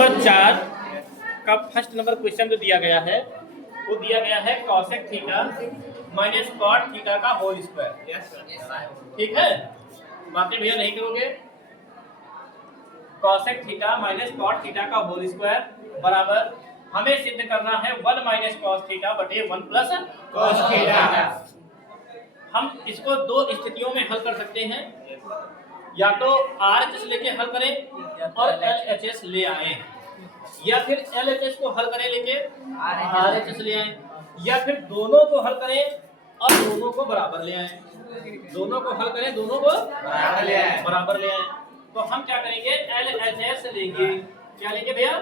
Number 4 का first number question जो दिया गया है वो दिया गया है cosec theta minus cot theta का होल स्क्वायर। ठीक है, बातें भैया नहीं करोगे। Cosec theta minus cot theta का होल स्क्वायर बराबर हमें सिद्ध करना है 1 माइनस कॉस थीटा बटे 1 प्लस कॉस थीटा। हम इसको दो स्थितियों में हल कर सकते हैं, या तो RHS लेके हल करें और LHS ले आए, या फिर LHS को हल करें लेके RHS ले आए, या फिर दोनों को हल करें और दोनों को बराबर ले आए। दोनों को हल करें, दोनों को बराबर ले आए। तो हम क्या करेंगे, LHS लेंगे। क्या लेंगे भैया?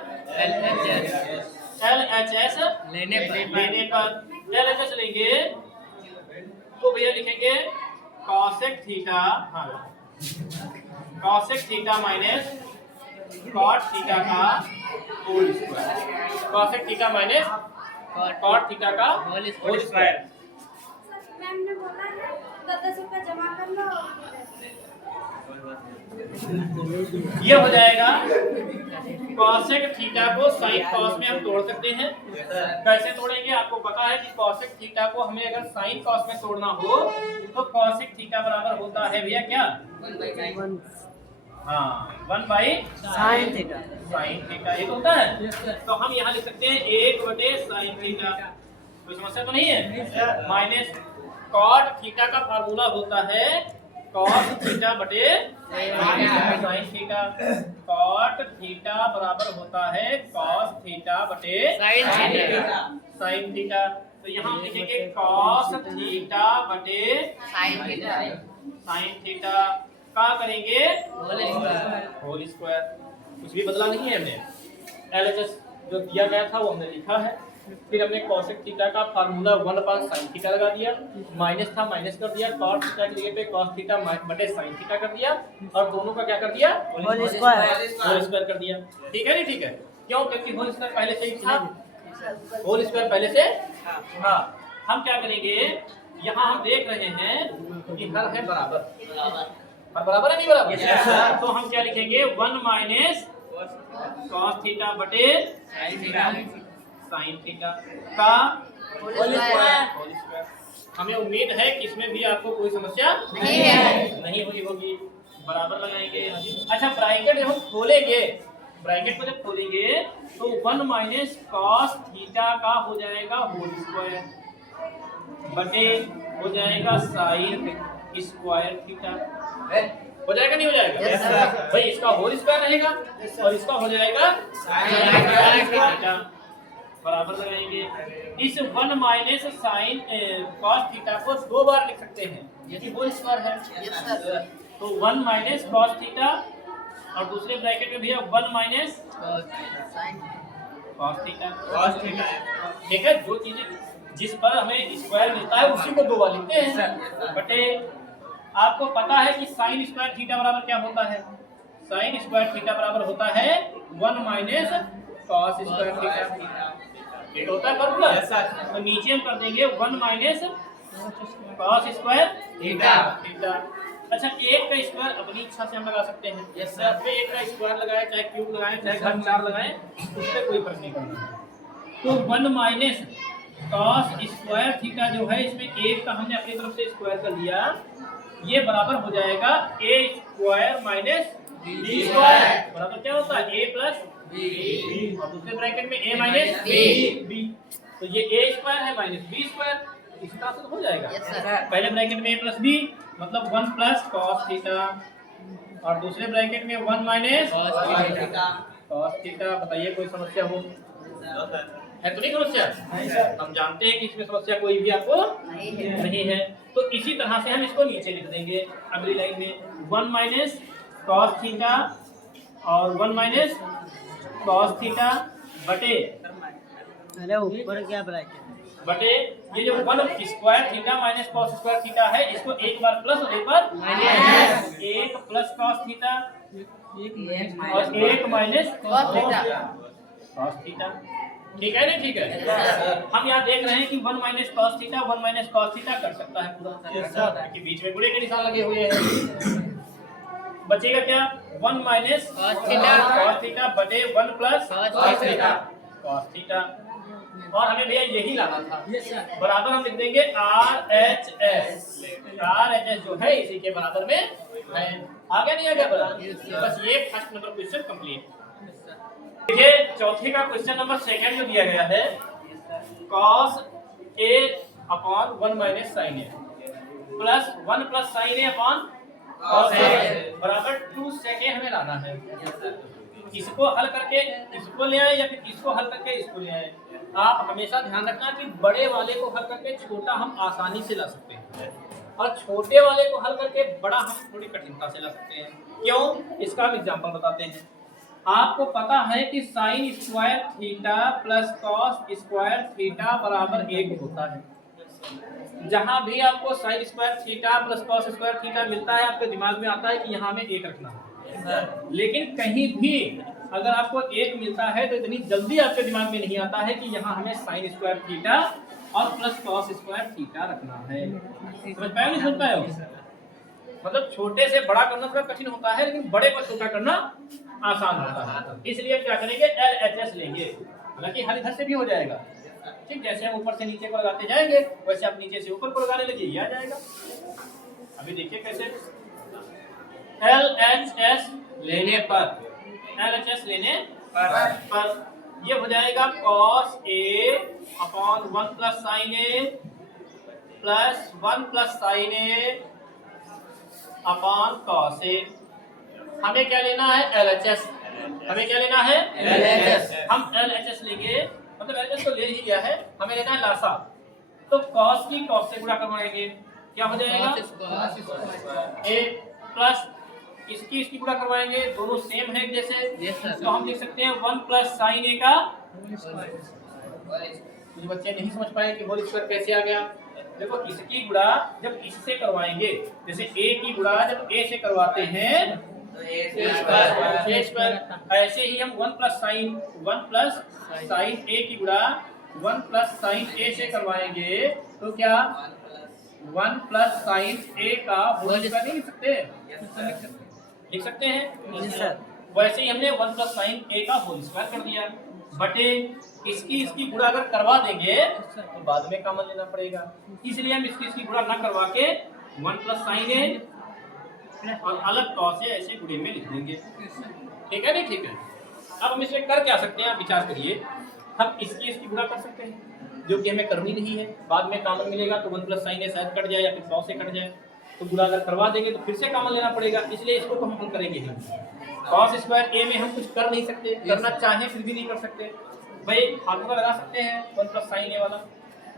LHS लेने पर LHS लेंगे तो भैया लिखेंगे cosec theta, cosec theta minus cot theta का whole square. Cosec theta minus cot theta का होल स्क्वायर। मैम ने बोला है 10 रुपए जमा कर लो। ये हो जाएगा कॉसेक थीटा को साइन कॉस में हम तोड़ सकते हैं। कैसे तोड़ेंगे? आपको पता है कि कॉसेक थीटा को हमें अगर साइन कॉस में तोड़ना हो तो कॉसेक थीटा बराबर होता है भैया क्या? 1 by sine theta. Sine theta एक होता है, तो हम यहाँ लिख सकते हैं 1 बटे साइन थीटा। कोई समस्या तो नहीं है? माइनस कॉट थीटा का फार्मूला होता है कॉस थीटा बटे साइन थीटा। कॉट थीटा बराबर होता है कॉस थीटा बटे साइन थीटा। तो यहाँ हम लिखेंगे कॉस थीटा बटे साइन थीटा। साइन थीटा का करेंगे होल स्क्वायर। कुछ भी बदला नहीं है हमने। LHS जो दिया गया था वो हमने लिखा है। फिर हमने कॉसेक थीटा का फार्मूला 1/sin थीटा लगा दिया, माइनस था माइनस कर दिया, कॉट थीटा की जगह पे cos थीटा बटे sin थीटा कर दिया, और दोनों का क्या कर दिया? होल स्क्वायर कर दिया। ठीक है नहीं? ठीक है, क्यों? क्योंकि होल स्क्वायर पहले से ही था। होल स्क्वायर पहले से हाँ। हम क्या करेंगे, यहाँ हम देख रहे हैं कि हर है बराबर। और बराबर है नहीं बराबर? तो हम क्या लिखेंगे 1 माइनस cos थीटा बटे साइन थीटा का होल स्क्वायर। हमें उम्मीद है कि इसमें भी आपको कोई समस्या नहीं हुई होगी। बराबर लगाएंगे। अच्छा, ब्रैकेट जब हम खोलेंगे, ब्रैकेट को जब खोलेंगे तो 1 माइनस कॉस थीटा का हो जाएगा होल स्क्वायर बटे हो जाएगा साइन स्क्वायर थीटा। हो जाएगा नहीं हो जाएगा? भाई इसका होल स्क्वायर रहेगा और इसका हो जाएगा साइन थीटा। बराबर लगाएंगे। इस 1 माइनस साइन कॉस थीटा को 2 बार लिख सकते हैं यदि होल स्क्वायर है। तो 1 माइनस कॉस थीटा और दूसरे ब्रैकेट में भैया 1 माइनस कॉस थीटा। ठीक है, दो चीजें जिस पर हमें स्क्वायर मिलता है उसी को 2 बार लिखते हैं बटे। आपको पता है कि साइन स्क्वायर थीटा बराबर क्या होता है? साइन स्क्वायर थीटा बराबर होता है 1 माइनस कॉस स्क्वायर थीटा। ठीक होता है फॉर्मूला। तो नीचे हम कर देंगे 1 माइनस कॉस स्क्वायर थीटा। अच्छा, एक का स्क्वायर अपनी इच्छा से हम लगा सकते हैं। एक का स्क्वायर लगाए, चाहे क्यूब लगाए, चाहे घन 4 लगाए, उससे कोई फर्क नहीं पड़ता। तो 1 माइनस कॉस स्क्वायर थीटा जो है, इसमें एक का हमने अपनी तरफ से स्क्वायर कर लिया, ये बराबर हो जाएगा a square minus b square. बराबर क्या होता है? a प्लस b, और दूसरे ब्रैकेट में a माइनस b। तो ये a स्क्वायर है माइनस b स्क्वायर, इस तरह से तो हो जाएगा। पहले ब्रैकेट में a प्लस b मतलब 1 प्लस कॉस थीटा, और दूसरे ब्रैकेट में 1 माइनस कॉस थीटा। बताइए कोई समस्या हो है तो नहीं? समस्या हम जानते हैं कि इसमें समस्या कोई भी आपको नहीं है। तो इसी तरह से हम इसको नीचे लिख देंगे अगली लाइन में 1 माइनस कॉस थीटा और 1 माइनस कॉस थीटा बटे, अरे ऊपर क्या ब्रैकेट बटे ये जो 1 square theta minus cos square theta है, इसको एक बार प्लस और एक बार माइनस। 1 प्लस कॉस थीटा और 1 माइनस कॉस थीटा। ठीक है नहीं? ठीक है। हम यहाँ देख रहे हैं कि 1 minus cos theta 1 minus cos theta कर सकता है पूरा, क्योंकि बीच में गुणे के निशान लगे हुए हैं। बचेगा क्या 1 माइनस cos थीटा बटे 1 प्लस cos थीटा और हमें भैया यही लाना था। बराबर हम लिख देंगे RHS जो है इसी के बराबर में है। आ गया नहीं आ गया बराबर? बस ये फर्स्ट नंबर क्वेश्चन कंप्लीट। देखिए चौथे का क्वेश्चन नंबर सेकंड जो दिया गया है cos A upon 1 minus sin A plus 1 plus sin A upon cos A बराबर 2 sec A हमें लाना है। इसको हल करके इसको ले आए या फिर इसको हल करके इसको ले आए। आप हमेशा ध्यान रखना कि बड़े वाले को हल करके छोटा हम आसानी से ला सकते हैं और छोटे वाले को हल करके बड़ा हम थोड़ी कठिनता से ला सकते हैं। क्यों? इसका हम एग्जांपल बताते हैं। आपको पता है कि sign square theta plus cos square theta बराबर 1 होता है। जहां भी आपको sign square theta plus cos square theta मिलता है आपके दिमाग में आता है कि यहाँ हमें 1 रखना है। लेकिन कहीं भी अगर आपको 1 मिलता है तो इतनी जल्दी आपके दिमाग में नहीं आता है कि यहाँ हमें साइन स्क्वायर थीटा और प्लस कॉस स्क्वायर थीटा रखना है। समझ पाए नहीं समझ पाए? मतलब छोटे से बड़ा करना थोड़ा कठिन होता है लेकिन बड़े को छोटा करना आसान होता है। इसलिए क्या करेंगे LHS लेंगे। हालांकि हर इधर से भी हो जाएगा। ठीक जैसे हम ऊपर से नीचे को लगाते जाएंगे वैसे आप नीचे से ऊपर को लगाने लगे ये आ जाएगा। अभी देखिए कैसे LHS लेने पर ये हो जाएगा cos A upon 1 plus sin A plus 1 plus sin A upon cos A। हमें क्या लेना है LHS। हमें क्या लेना है LHS। हम LHS लेंगे मतलब LHS तो ले ही लिया है हमें लेना है लासा। तो cos की cos से गुणा करवाएंगे क्या हो जाएगा A प्लस इसकी गुणा करवाएंगे दोनों सेम है जैसे तो हम लिख सकते हैं 1 प्लस साइन ए का कुछ बच्चे नहीं समझ पाए कि होल स्क्वायर कैसे आ गया। देखो इसकी गुणा जब इससे करवाएंगे जैसे a की गुणा जब a से करवाते हैं तो a स्क्वायर ऐसे ही हम 1 प्लस साइन a की गुणा 1 प्लस साइन a से करवाएंगे तो क्या 1 प्लस साइन a का होल स्क्वायर नहीं लिख सकते हैं। वैसे ही हमने 1 प्लस साइन a का होल स्क्वायर कर दिया बटे इसकी गुणा अगर करवा देंगे तो बाद में कॉमन लेना पड़ेगा। इसलिए हम इसकी गुणा ना करवा के 1 प्लस साइन a और अलग cos a ऐसे गुणे में लिख देंगे। ठीक है नहीं? ठीक है। अब हम इसमें कर क्या सकते हैं आप विचार करिए। हम इसकी गुणा कर सकते हैं जो कि हमें करनी नहीं है। बाद में कॉमन मिलेगा तो 1 प्लस साइन a शायद कट जाए या फिर 100 से कट जाए तो गुणा अगर करवा देंगे तो फिर से कॉमन लेना पड़ेगा। इसलिए इसको तो हम हल करेंगे ही। cos स्क्वायर a में हम कुछ कर नहीं सकते करना चाहें फिर भी नहीं कर सकते। भाई फार्मूला लगा सकते हैं 1 प्लस साइन a वाला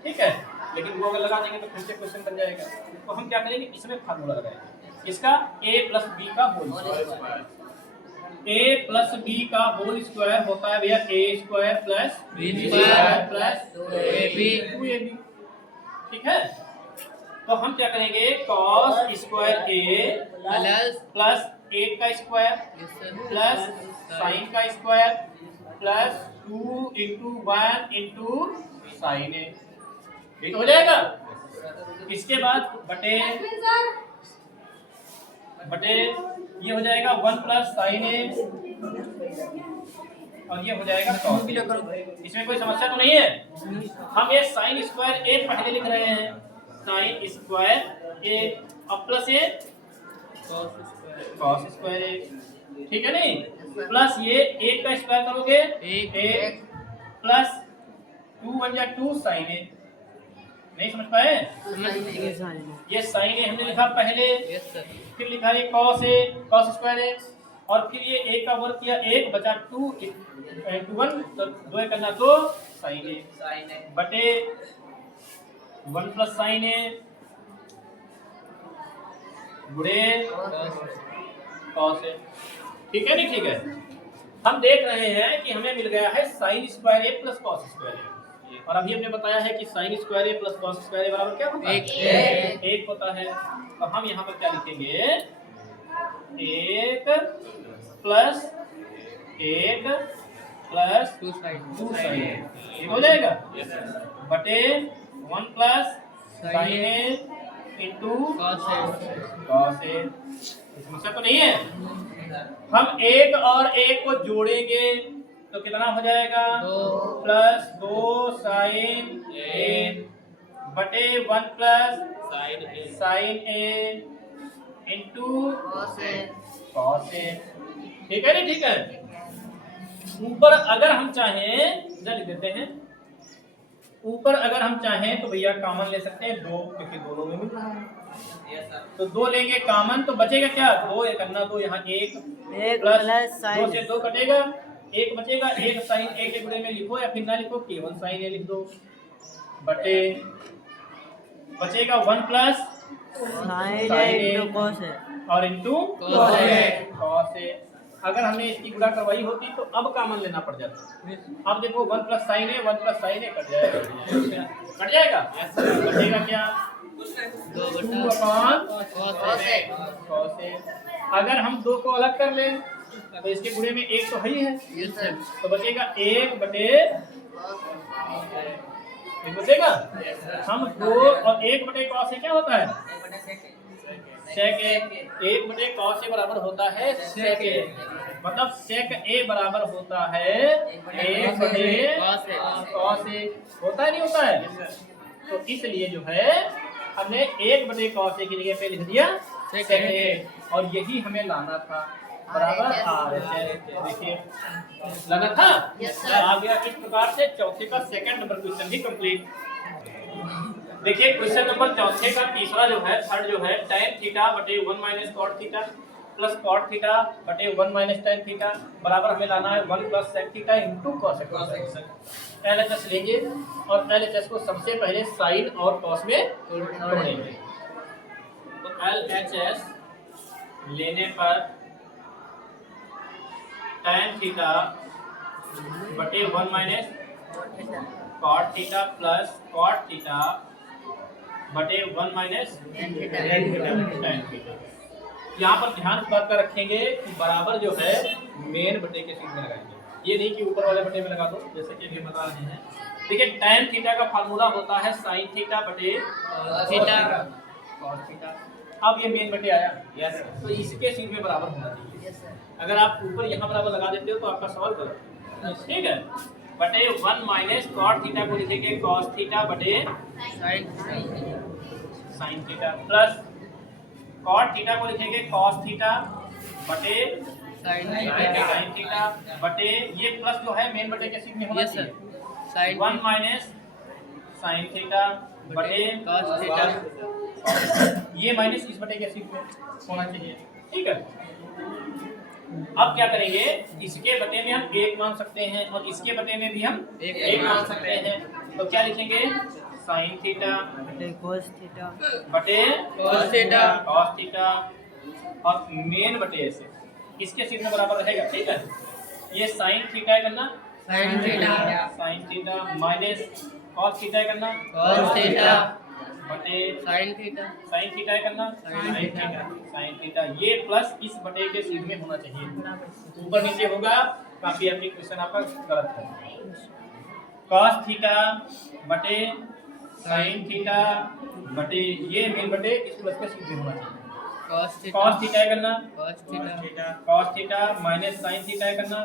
ठीक है लेकिन वो अगर लगा देंगे तो फिर से क्वेश्चन बन जाएगा। तो हम क्या करेंगे इसमें फार्मूला लगाएंगे इसका a प्लस b का whole square. a plus b का होल स्क्वायर होता है भैया a square plus b square plus 2ab। ठीक है तो हम क्या करेंगे cos स्क्वायर a प्लस 8 का स्क्वायर प्लस साइन का square plus 2 into 1 into sine A ठीक हो जाएगा। इसके बाद बटे ये हो जाएगा 1 प्लस साइन ए और ये हो जाएगा cos। इसमें कोई समस्या तो नहीं है। हम ये साइन स्क्वायर ए पहले लिख रहे हैं साइन स्क्वायर ए अब प्लस ए cos स्क्वायर ए ठीक है नहीं प्लस ये 1 का स्क्वायर करोगे 1 प्लस 2 1 जा 2 साइन ए। नहीं समझ पाए? ये साइन ए हमने लिखा पहले फिर लिखा ये cos स्क्वायर ए और फिर ये 1 का वर्ग किया 1 बचा 2 इंटू 1 तो 2 करना 2 साइन ए बटे 1 प्लस साइन ए गुणे cos ए। ठीक है नहीं? ठीक है। हम देख रहे हैं कि हमें मिल गया है साइन स्क्वायर ए प्लस cos स्क्वायर ए और अभी हमने बताया है कि साइन स्क्वायर ए प्लस cos स्क्वायर ए बराबर क्या होता है? 1 होता है। तो हम यहाँ पर क्या लिखेंगे 1 प्लस 2 साइन ए हो जाएगा बटे 1 plus sine A into cos A cos A. समस्या तो नहीं है। हम एक और एक को जोड़ेंगे तो कितना हो जाएगा? 2 प्लस 2 साइन ए बटे 1 plus sine A into cos A. ठीक है नहीं? ठीक है। ऊपर अगर हम चाहें, इधर लिख देते हैं, ऊपर अगर हम चाहें तो भैया कॉमन ले सकते हैं 2, क्योंकि दोनों में मिल रहा है। तो 2 लेंगे कॉमन तो बचेगा क्या? 2 एक अन्ना 2, यहाँ 1 प्लस 2 से 2 कटेगा, 1 बचेगा। 1 साइन ए के गुणे में लिखो या फिर ना लिखो, केवल साइन ए लिख दो बटे बचेगा 1 plus sin A into cos A और इंटू कॉस ए। अगर हमने इसकी गुणा करवाई होती तो अब कॉमन लेना पड़ जाता। अब देखो 1 प्लस साइन ए, 1 प्लस साइन ए कट जाएगा। कट जाएगा। बचेगा क्या? 2 अपॉन कॉस ए। अगर हम 2 को अलग कर लें तो इसके गुणे में 1 तो है ही है, तो बचेगा 1 बटे बचेगा। हम 2 और 1 बटे कॉस ए क्या होता है? सेक ए। 1 बटे कॉस ए बराबर होता है सेक ए, मतलब सेक ए बराबर होता है 1 बटे कॉस ए। होता है नहीं होता है? तो इसलिए जो है हमने 1 बटे कॉस ए की जगह पे लिख दिया सेक ए, और यही हमें लाना था बराबर आर। देखिए लाना था, आ गया। इस प्रकार से चौथे का सेकंड नंबर क्वेश्चन भी कंप्लीट। देखिए क्वेश्चन नंबर चौथे का तीसरा जो है, थर्ड जो है, tan थीटा बटे 1 minus cot theta plus cot theta बटे 1 माइनस tan थीटा बराबर हमें लाना है 1 plus sec theta into cos theta. LHS लेंगे और LHS को सबसे पहले साइन और कॉस में तोड़ेंगे। तो LHS लेने पर tan थीटा बटे 1 minus cot theta plus cot theta बटे 1 माइनस tan थीटा। यहाँ पर ध्यान इस बात का रखेंगे कि बराबर जो है मेन बटे के सीध में लगाएंगे, ये नहीं कि ऊपर वाले बटे में लगा दो, जैसे कि अभी बता रहे हैं। देखिए tan थीटा का फार्मूला होता है sin थीटा बटे थीटा cos थीटा। अब ये मेन बटे आया, यस, तो इसके सीध में बराबर होना चाहिए। अगर आप ऊपर यहाँ बराबर लगा देते हो तो आपका सवाल गलत। ठीक है, बटे 1 माइनस कॉट थीटा को लिखेंगे cos थीटा बटे sin theta plus cot theta को लिखेंगे cos थीटा बटे sin थीटा बटे ये प्लस जो है मेन बटे के सीध में होना चाहिए 1 माइनस sin थीटा बटे cos थीटा, ये माइनस इस बटे के सीध में होना चाहिए। ठीक है, अब क्या करेंगे, इसके बटे में हम 1 मान सकते हैं और इसके बटे में भी हम 1 मान सकते हैं। तो क्या लिखेंगे sin थीटा बटे cos थीटा बटे cos थीटा और मेन बटे से इसके सीध में बराबर रहेगा। ठीक है, ये sin थीटा है करना sin theta minus cos theta है करना cos थीटा बटे sin थीटा sin थीटा है करना sin थीटा, ये प्लस इस बटे के सीध में होना चाहिए। ऊपर नीचे होगा, काफी आपकी क्वेश्चन आपका गलत है। cos थीटा बटे sin थीटा बटे ये मेन बटे इस प्लस के सीध में होना चाहिए। cos थीटा है करना cos theta minus sin theta है करना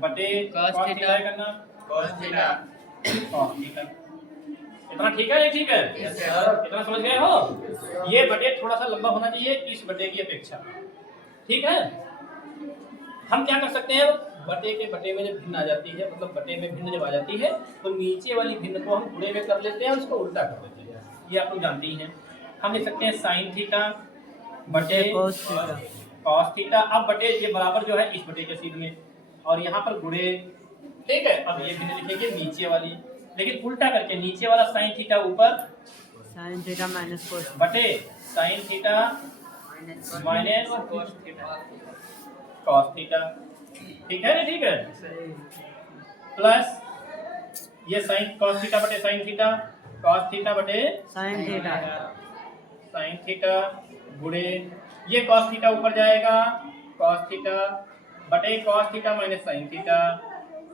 बटे cos थीटा है करना cos थीटा। इतना ठीक है? नहीं ठीक है? इतना समझ गए हो? ये बटे थोड़ा सा लंबा होना चाहिए इस बटे की अपेक्षा। ठीक है, हम क्या कर सकते हैं, बटे के बटे में जब भिन्न आ जाती है, मतलब बटे में भिन्न जब आ जाती है तो नीचे वाली भिन्न को हम गुणे में कर लेते हैं और उसको उल्टा कर देते हैं। ये आप लोग जानते ही हैं। हम लिख सकते हैं sin थीटा बटे cos थीटा, अब बटे ये बराबर जो है इस बटे के सीध में और यहाँ पर गुणे। ठीक है, अब ये भिन्न लिखेंगे नीचे वाली, लेकिन उल्टा करके नीचे वाला sin थीटा ऊपर sin थीटा माइनस cos बटे sin theta minus cos theta. ठीक है, नहीं ठीक है? प्लस ये sin cos थीटा बटे sin थीटा cos थीटा बटे sin थीटा गुणे ये cos थीटा ऊपर जाएगा cos थीटा बटे cos theta minus sin theta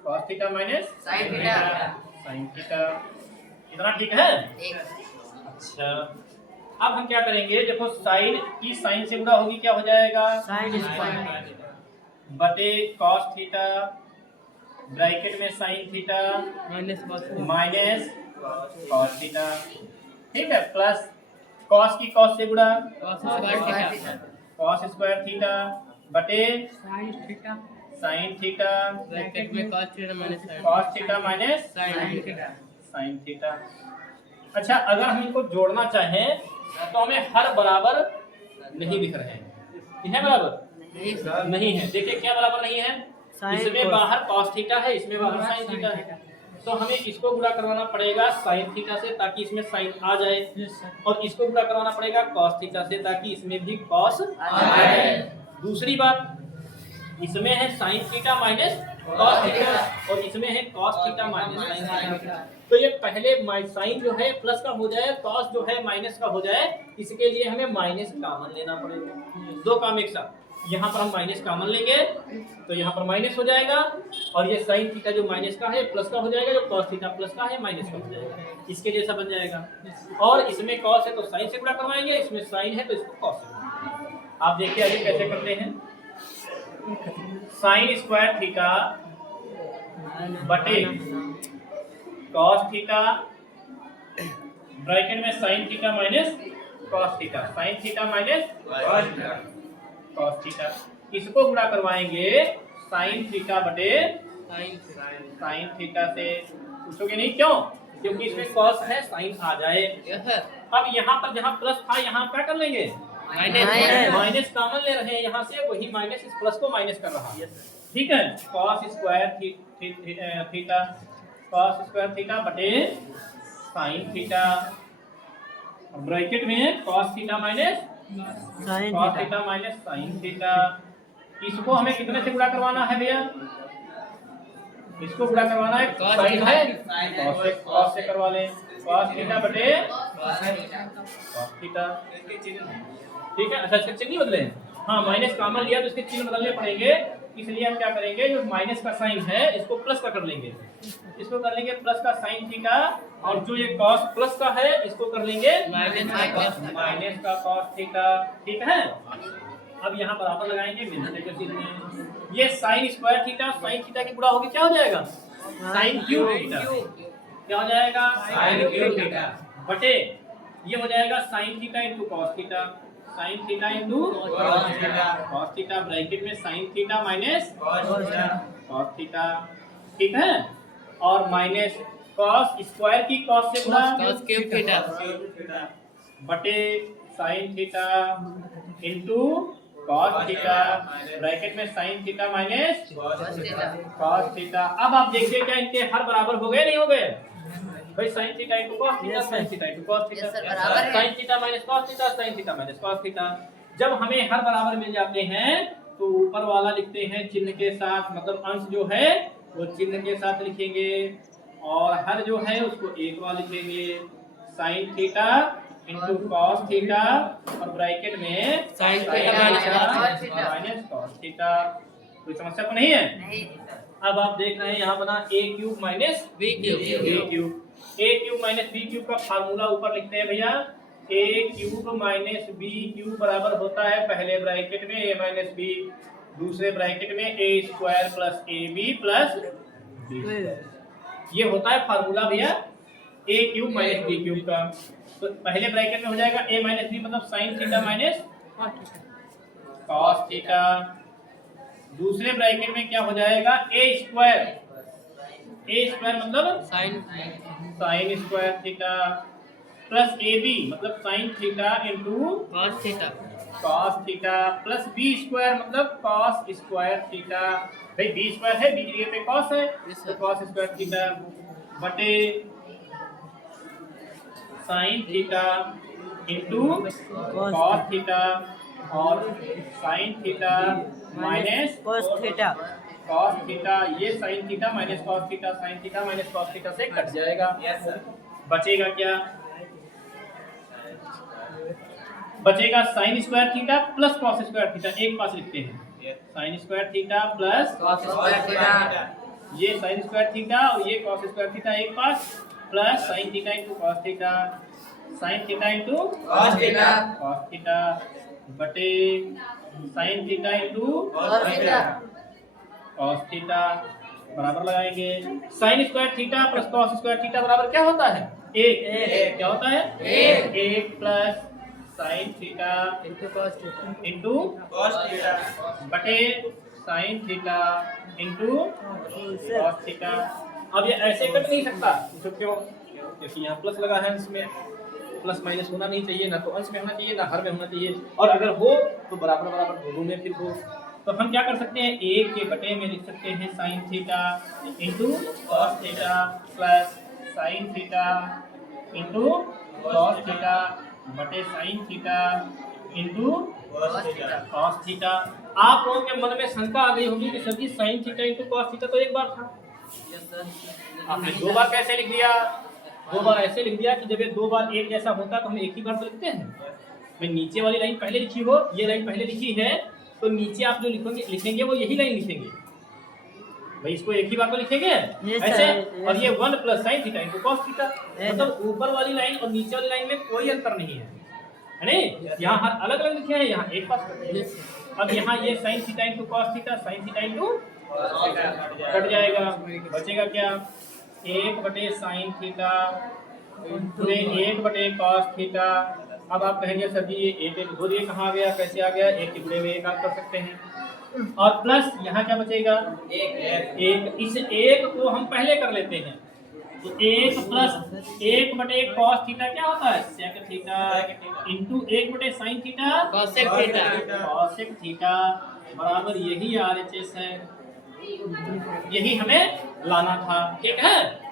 cos theta minus sin theta. इतना ठीक है? अच्छा, अब हम क्या करेंगे, देखो साइन की साइन से गुणा होगी क्या हो जाएगा, साइन स्क्वायर बटे कॉस थीटा ब्रैकेट में sine theta minus cos theta, ठीक है, प्लस कॉस की कॉस से गुणा कॉस स्क्वायर थीटा बटे sine theta cos theta minus sine theta. अच्छा, अगर हम इनको जोड़ना चाहें तो हमें हर बराबर नहीं दिख रहे हैं, है बराबर नहीं है। देखिए क्या बराबर नहीं है, इसमें बाहर cos थीटा है, इसमें बाहर sin थीटा है, तो हमें इसको गुणा करवाना पड़ेगा sin थीटा से ताकि इसमें sin आ जाए, और इसको गुणा करवाना पड़ेगा cos थीटा से ताकि इसमें भी cos आ जाए। दूसरी बात, इसमें है sin theta minus cos theta और इसमें है cos theta minus sin theta, तो ये पहले sin जो है प्लस का हो जाए, cos जो है माइनस का हो जाए, इसके लिए हमें माइनस कॉमन लेना पड़ेगा। दो काम एक साथ, यहाँ पर हम माइनस कॉमन लेंगे तो यहाँ पर माइनस हो जाएगा, और ये साइन थीटा जो माइनस का है प्लस का हो जाएगा, जो कॉस थीटा प्लस का है माइनस का हो जाएगा, इसके जैसा बन जाएगा। और इसमें कॉस है तो साइन से गुणा करवाएंगे, इसमें साइन है तो इसको कॉस से गुणा। आप देखिए आगे कैसे करते हैं, साइन स्क्वायर थीटा बटे कॉस थीटा ब्रैकेट में sine theta minus cos theta, sine theta minus cos theta, इसको गुणा करवाएंगे साइन थीटा बटे साइन थीटा से। पूछोगे नहीं क्यों, क्योंकि इसमें कॉस है, साइन आ जाए। अब यहाँ पर जहाँ प्लस था यहाँ क्या कर लेंगे, माइनस कॉमन ले रहे हैं यहाँ से, वही माइनस इस प्लस को माइनस कर रहा है, ठीक है। Cos square theta cos square theta बटे साइन थीटा ब्रैकेट में cos theta minus cos theta minus sine theta. इसको हमें कितने से गुणा करवाना है भैया, इसको गुणा करवाना है, साइन है कॉस से करवा लें, कॉस थीटा बटे कॉस थीटा, ठीक है। अच्छा, इसके चिन्ह बदले, हाँ माइनस कॉमन लिया तो इसके चिन्ह बदलने पड़ेंगे, इसलिए हम क्या करेंगे, जो माइनस का साइन है इसको प्लस का कर लेंगे, इसको कर लेंगे प्लस का साइन थीटा, और जो ये कॉस प्लस का है इसको कर लेंगे माइनस का कॉस थीटा, ठीक है। अब यहाँ बराबर लगाएंगे, ये sine square theta sine theta की गुणा होगी क्या हो जाएगा, साइन क्यूब थीटा, क्या हो जाएगा साइन क्यूब थीटा बटे ये हो जाएगा sine theta into cos theta, sine theta into cos theta bracket में sine theta minus cos theta, ठीक है। और माइनस कॉस स्क्वायर की कॉस से गुणा cos क्यूब थीटा बटे sine theta into cos theta bracket में sine theta minus cos theta. अब आप देखिए क्या इनके हर बराबर हो गए नहीं हो गए भाई, sign theta into cos theta sine theta into cos theta, sine theta minus cos theta sine theta minus cos theta. जब हमें हर बराबर मिल जाते हैं तो ऊपर वाला लिखते हैं चिन्ह के साथ, मतलब अंश जो है वो चिन्ह के साथ लिखेंगे, और हर जो है उसको एक बार लिखेंगे, sign theta into cos theta और ब्रैकेट में sine theta minus cos theta. कोई समस्या तो नहीं है? अब आप देख रहे हैं यहाँ बना a cube minus b cube, a cube minus b cube का फार्मूला ऊपर लिखते हैं भैया, a cube minus b cube बराबर होता है पहले ब्रैकेट में a माइनस b, दूसरे ब्रैकेट में a square plus ab plus b, ये होता है फार्मूला भैया a cube minus b cube का। तो पहले ब्रैकेट में हो जाएगा a माइनस b मतलब sine theta minus cos theta, दूसरे ब्रैकेट में क्या हो जाएगा a स्क्वायर मतलब sine square theta plus ab मतलब sine theta into cos theta plus b square मतलब कॉस स्क्वायर थीटा। भाई b स्क्वायर है, b की जगह पे कॉस है तो कॉस स्क्वायर थीटा बटे sine theta into cos theta और sine theta minus cos theta cos theta, ये sine theta minus cos theta sine theta minus cos theta से कट जाएगा। बचेगा क्या, बचेगा sign square theta plus cos square theta, एक पास लिखते हैं sine square theta plus cos square theta, ये साइन स्क्वायर थीटा और ये कॉस स्क्वायर थीटा एक पास plus sine theta into cos theta sine theta into cos theta cos theta बटे sine theta into cos theta cos theta बराबर लगाएंगे sine square theta plus cos square theta बराबर क्या होता है? एक। क्या होता है? एक plus sine theta into cos theta into cos theta बटे sine theta into cos theta. अब ये ऐसे कट नहीं सकता, तो क्यों? क्योंकि यहाँ प्लस लगा है, इसमें प्लस माइनस होना नहीं चाहिए, ना तो अंश में होना चाहिए ना हर में होना चाहिए, और अगर हो तो बराबर बराबर दोनों में फिर हो। तो हम क्या कर सकते हैं, एक के बटे में लिख सकते हैं sine theta into cos theta plus sine theta into cos theta बटे sine theta into cos theta cos theta. आप लोगों के मन में शंका आ गई होगी कि sir ji sine theta into cos theta तो एक बार था, आपने दो बार कैसे लिख दिया? दो बार ऐसे लिख दिया कि जब ये दो बार एक जैसा होता तो हम एक ही बार तो लिखते हैं। मैं नीचे वाली लाइन पहले लिखी हो, ये लाइन पहले लिखी है, तो नीचे आप जो लिखेंगे वो यही लाइन लिखेंगे भाई, इसको एक ही बार तो लिखेंगे ऐसे। और ये 1 plus sine theta into cos theta, मतलब ऊपर वाली लाइन और नीचे वाली लाइन में कोई अंतर नहीं है नहीं, यहाँ हर अलग अलग लिखे हैं, यहाँ एक पास कर देंगे। अब यहाँ ये sine theta into cos theta sine theta into cut जाएगा, बचेगा क्या? 1 बटे साइन थीटा पूरे 1 बटे कॉस थीटा। अब आप कहेंगे सर जी ये एक एक दो ये कहाँ आ गया, कैसे आ गया? एक के गुणे में एक आप कर सकते हैं, और प्लस यहाँ क्या बचेगा? एक। इस एक को हम पहले कर लेते हैं, तो 1 प्लस 1 बटे कॉस थीटा क्या होता है? सेक थीटा इंटू 1 बटे sine theta cosec theta cosec theta बराबर यही RHS है, यही हमें लाना था, ठीक है।